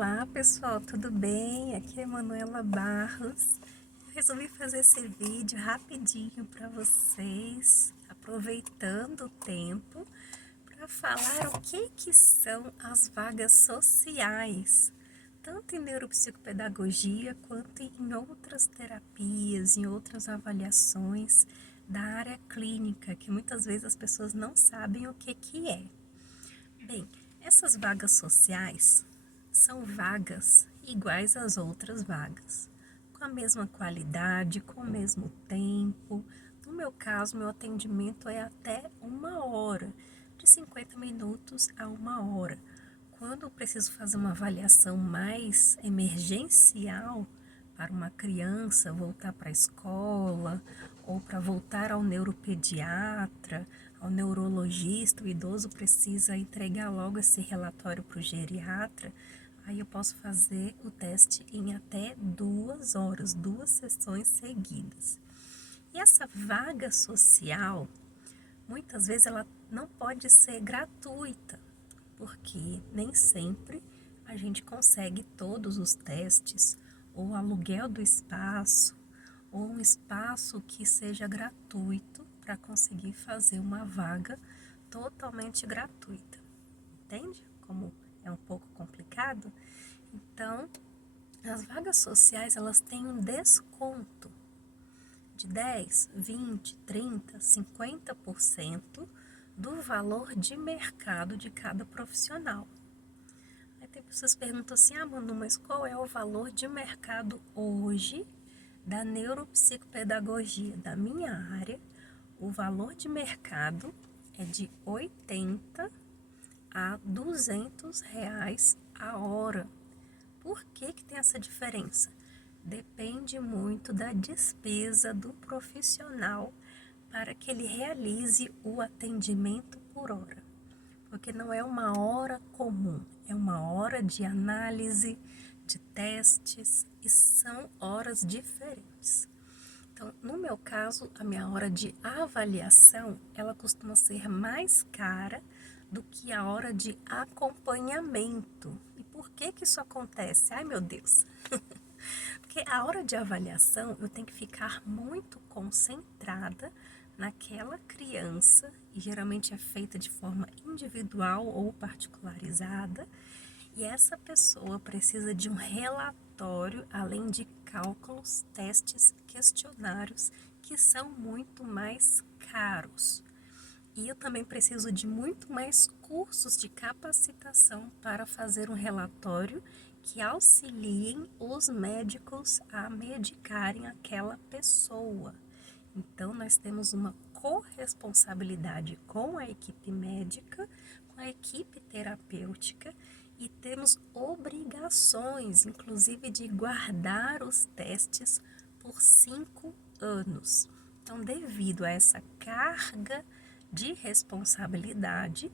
Olá pessoal, tudo bem? Aqui é Manuela Barros. Eu resolvi fazer esse vídeo rapidinho para vocês, aproveitando o tempo, para falar o que são as vagas sociais, tanto em neuropsicopedagogia quanto em outras terapias, em outras avaliações da área clínica, que muitas vezes as pessoas não sabem o que é. Bem, essas vagas sociais são vagas iguais às outras vagas, com a mesma qualidade, com o mesmo tempo. No meu caso, meu atendimento é até 1 hora, de 50 minutos a 1 hora. Quando eu preciso fazer uma avaliação mais emergencial para uma criança voltar para a escola ou para voltar ao neuropediatra, ao neurologista, o idoso precisa entregar logo esse relatório para o geriatra, aí eu posso fazer o teste em até 2 horas, 2 sessões seguidas. E essa vaga social, muitas vezes ela não pode ser gratuita, porque nem sempre a gente consegue todos os testes, ou aluguel do espaço, ou um espaço que seja gratuito para conseguir fazer uma vaga totalmente gratuita. Entende como é um pouco complicado? Então, as vagas sociais, elas têm um desconto de 10, 20, 30, 50% do valor de mercado de cada profissional. Aí tem pessoas que perguntam assim, Manu, mas qual é o valor de mercado hoje da neuropsicopedagogia da minha área? O valor de mercado é de 80 a 200 reais a hora. Por que tem essa diferença? Depende muito da despesa do profissional para que ele realize o atendimento por hora. Porque não é uma hora comum, é uma hora de análise, de testes, e são horas diferentes. Então, no meu caso, a minha hora de avaliação, ela costuma ser mais cara do que a hora de acompanhamento. E por que isso acontece? Ai, meu Deus! Porque a hora de avaliação, eu tenho que ficar muito concentrada naquela criança, e geralmente é feita de forma individual ou particularizada, e essa pessoa precisa de um relatório, além de cálculos, testes, questionários, que são muito mais caros. E eu também preciso de muito mais cursos de capacitação para fazer um relatório que auxiliem os médicos a medicarem aquela pessoa. Então, nós temos uma corresponsabilidade com a equipe médica, com a equipe terapêutica, e temos obrigações, inclusive, de guardar os testes por 5 anos. Então, devido a essa carga de responsabilidade,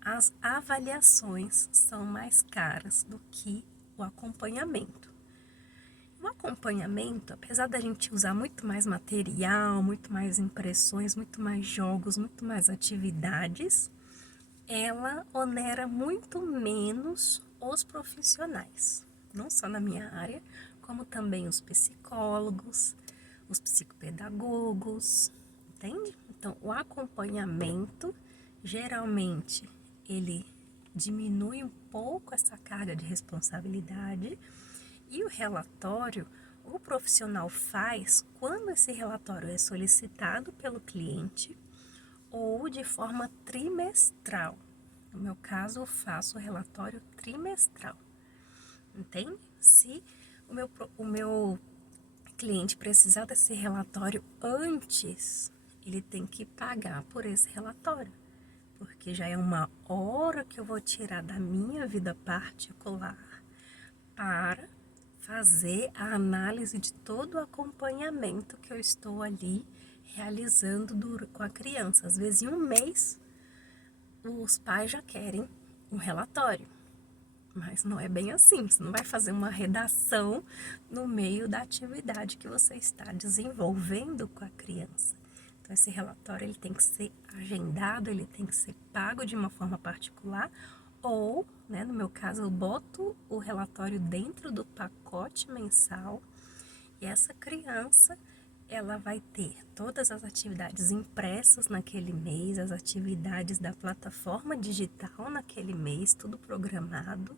as avaliações são mais caras do que o acompanhamento. O acompanhamento, apesar da gente usar muito mais material, muito mais impressões, muito mais jogos, muito mais atividades, ela onera muito menos os profissionais, não só na minha área, como também os psicólogos, os psicopedagogos, entende? Então, o acompanhamento, geralmente, ele diminui um pouco essa carga de responsabilidade, e o relatório, o profissional faz quando esse relatório é solicitado pelo cliente ou de forma trimestral. No meu caso, eu faço o relatório trimestral, entende? Se o meu cliente precisar desse relatório antes, ele tem que pagar por esse relatório, porque já é 1 hora que eu vou tirar da minha vida particular para fazer a análise de todo o acompanhamento que eu estou ali realizando com a criança. Às vezes, em 1 mês, os pais já querem um relatório. Mas não é bem assim, você não vai fazer uma redação no meio da atividade que você está desenvolvendo com a criança. Então, esse relatório ele tem que ser agendado, ele tem que ser pago de uma forma particular, ou, né, no meu caso, eu boto o relatório dentro do pacote mensal e essa criança, ela vai ter todas as atividades impressas naquele mês, as atividades da plataforma digital naquele mês, tudo programado.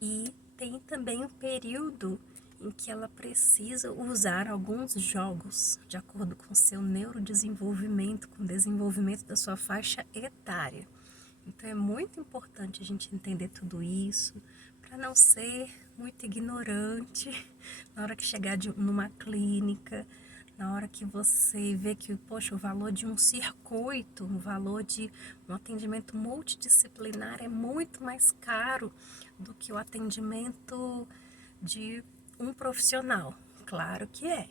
E tem também um período em que ela precisa usar alguns jogos, de acordo com o seu neurodesenvolvimento, com o desenvolvimento da sua faixa etária. Então é muito importante a gente entender tudo isso, para não ser muito ignorante na hora que chegar numa clínica, na hora que você vê que, poxa, o valor de um circuito, o valor de um atendimento multidisciplinar é muito mais caro do que o atendimento de um profissional. Claro que é,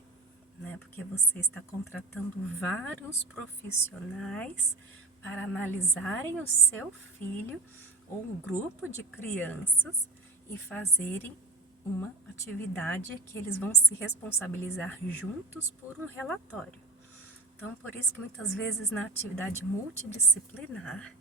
né? Porque você está contratando vários profissionais para analisarem o seu filho ou um grupo de crianças e fazerem uma atividade que eles vão se responsabilizar juntos por um relatório. Então, por isso que muitas vezes na atividade multidisciplinar,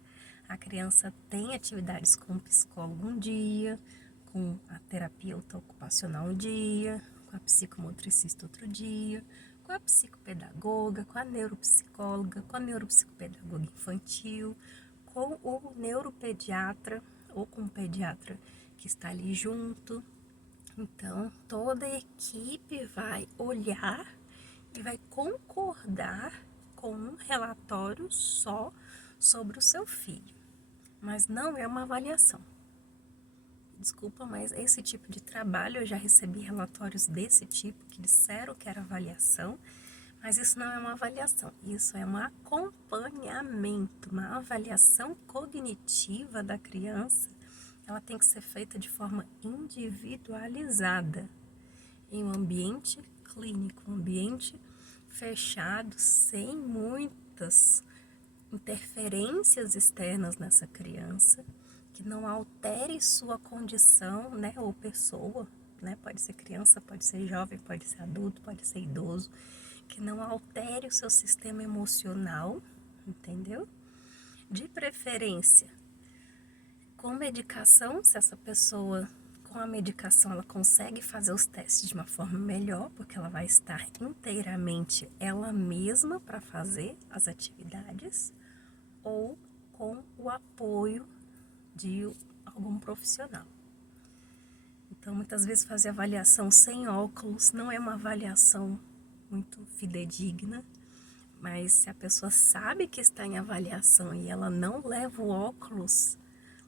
a criança tem atividades com o psicólogo um dia, com a terapeuta ocupacional um dia, com a psicomotricista outro dia, com a psicopedagoga, com a neuropsicóloga, com a neuropsicopedagoga infantil, com o neuropediatra ou com o pediatra que está ali junto. Então, toda a equipe vai olhar e vai concordar com um relatório só sobre o seu filho. Mas não é uma avaliação. Desculpa, mas esse tipo de trabalho, eu já recebi relatórios desse tipo que disseram que era avaliação, mas isso não é uma avaliação, isso é um acompanhamento, uma avaliação cognitiva da criança. Ela tem que ser feita de forma individualizada, em um ambiente clínico, um ambiente fechado, sem muitas interferências externas nessa criança, que não altere sua condição, né, ou pessoa, né, pode ser criança, pode ser jovem, pode ser adulto, pode ser idoso, que não altere o seu sistema emocional, entendeu? De preferência, com medicação, se essa pessoa, com a medicação, ela consegue fazer os testes de uma forma melhor, porque ela vai estar inteiramente ela mesma para fazer as atividades, ou com o apoio de algum profissional. Então, muitas vezes fazer avaliação sem óculos não é uma avaliação muito fidedigna, mas se a pessoa sabe que está em avaliação e ela não leva o óculos,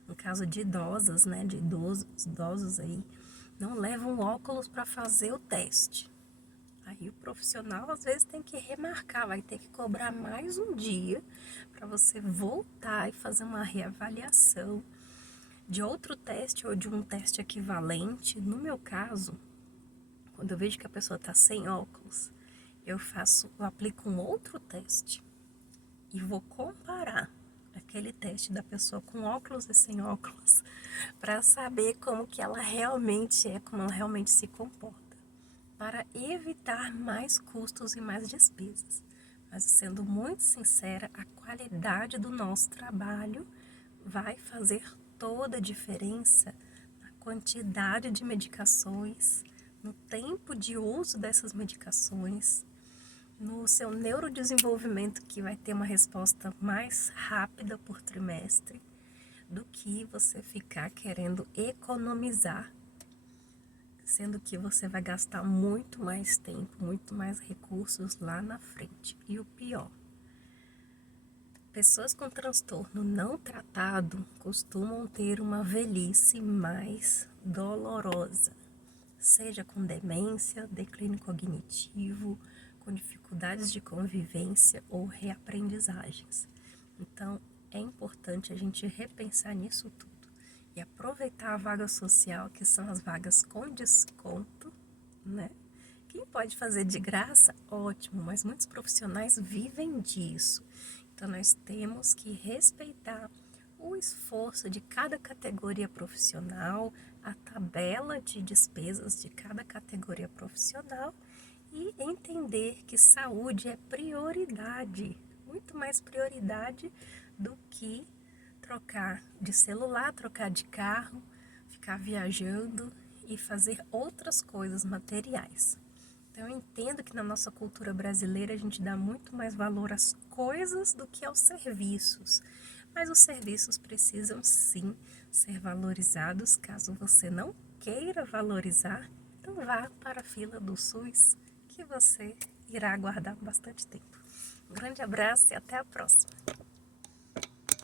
no caso de idosas, né, de idosos aí, não levam óculos para fazer o teste. Aí o profissional às vezes tem que remarcar, vai ter que cobrar mais um dia para você voltar e fazer uma reavaliação de outro teste ou de um teste equivalente. No meu caso, quando eu vejo que a pessoa está sem óculos, eu aplico um outro teste e vou comparar aquele teste da pessoa com óculos e sem óculos para saber como que ela realmente é, como ela realmente se comporta, para evitar mais custos e mais despesas. Mas sendo muito sincera, a qualidade do nosso trabalho vai fazer toda a diferença na quantidade de medicações, no tempo de uso dessas medicações, no seu neurodesenvolvimento, que vai ter uma resposta mais rápida por trimestre, do que você ficar querendo economizar, sendo que você vai gastar muito mais tempo, muito mais recursos lá na frente. E o pior, pessoas com transtorno não tratado costumam ter uma velhice mais dolorosa, seja com demência, declínio cognitivo, com dificuldades de convivência ou reaprendizagens. Então, é importante a gente repensar nisso tudo e aproveitar a vaga social, que são as vagas com desconto, né? Quem pode fazer de graça, ótimo, mas muitos profissionais vivem disso. Então, nós temos que respeitar o esforço de cada categoria profissional, a tabela de despesas de cada categoria profissional e entender que saúde é prioridade, muito mais prioridade do que trocar de celular, trocar de carro, ficar viajando e fazer outras coisas materiais. Então, eu entendo que na nossa cultura brasileira a gente dá muito mais valor às coisas do que aos serviços. Mas os serviços precisam sim ser valorizados. Caso você não queira valorizar, então vá para a fila do SUS, que você irá aguardar bastante tempo. Um grande abraço e até a próxima!